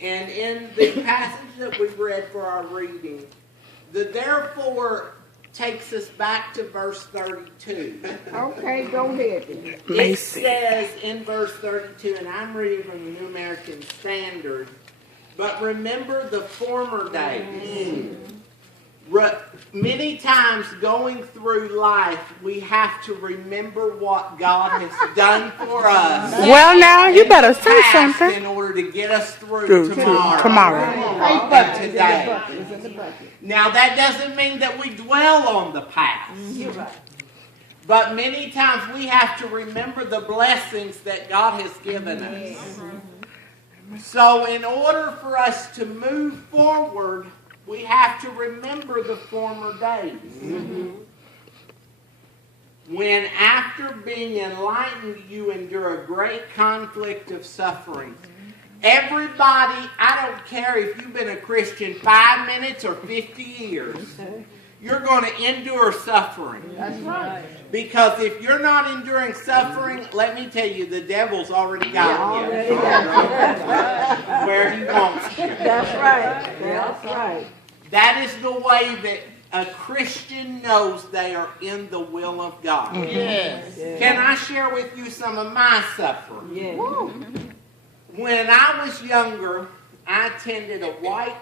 And in the passage that we read for our reading, the therefore takes us back to verse 32. Okay, go ahead. It says in verse 32, and I'm reading from the New American Standard, but remember the former days. Many times going through life, we have to remember what God has done for us. Well, now, you better say something. In order to get us through tomorrow. And today. Now, that doesn't mean that we dwell on the past. But many times we have to remember the blessings that God has given us. So in order for us to move forward, we have to remember the former days. When after being enlightened, you endure a great conflict of suffering. Everybody, I don't care if you've been a Christian 5 minutes or 50 years, you're going to endure suffering. That's right. Because if you're not enduring suffering, let me tell you, the devil's already got you where he wants you. That's right. That's right. That is the way that a Christian knows they are in the will of God. Yes. Can I share with you some of my suffering? Yes. When I was younger, I attended a white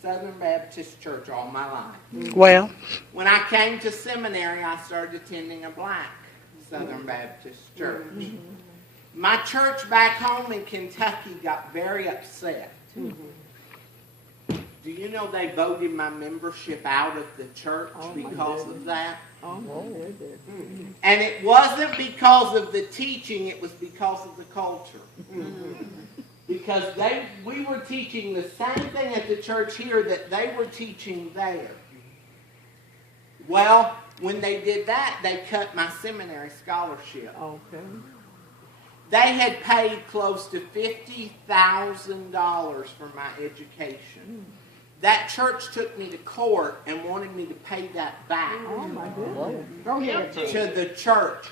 Southern Baptist church all my life. Well, When I came to seminary, I started attending a black Southern Baptist church. My church back home in Kentucky got very upset. Do you know they voted my membership out of the church because of that? And it wasn't because of the teaching, it was because of the culture. Because we were teaching the same thing at the church here that they were teaching there. Well, when they did that, they cut my seminary scholarship. Okay. They had paid close to $50,000 for my education. That church took me to court and wanted me to pay that back Oh my goodness. Go ahead. to the church.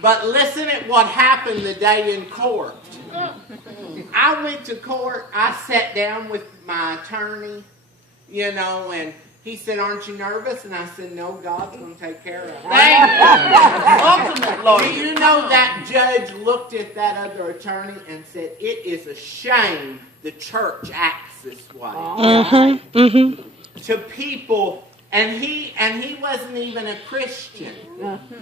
But listen at what happened the day in court. I went to court. I sat down with my attorney, and he said, "Aren't you nervous?" And I said, "No, God's going to take care of it." Do you know that judge looked at that other attorney and said, "It is a shame the church acts this way to people." And he wasn't even a Christian.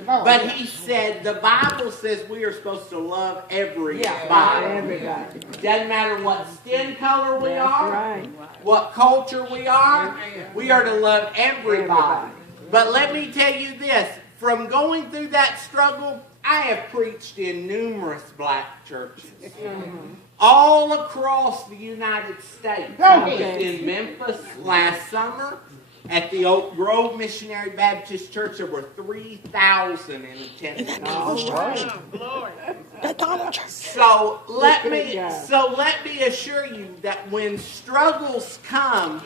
But he said, the Bible says we are supposed to love everybody. Everybody. Doesn't matter what skin color we are, Right. what culture we are to love everybody. But let me tell you this, from going through that struggle, I have preached in numerous black churches. All across the United States. I was in Memphis last summer. At the Oak Grove Missionary Baptist Church, there were 3,000 in attendance. So let me assure you that when struggles come,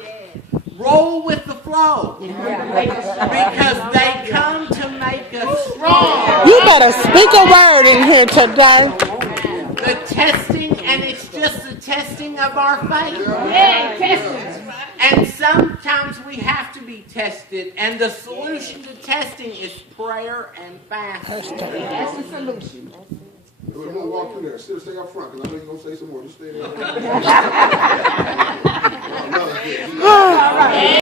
roll with the flow. Because they come to make us strong. you better speak a word in here today. The testing, and it's just the testing of our faith. And sometimes we have to be tested, and the solution to testing is prayer and fasting. That's the solution. We're going to walk through there. Still stay up front, because I know you're going to say some more. Just stay there.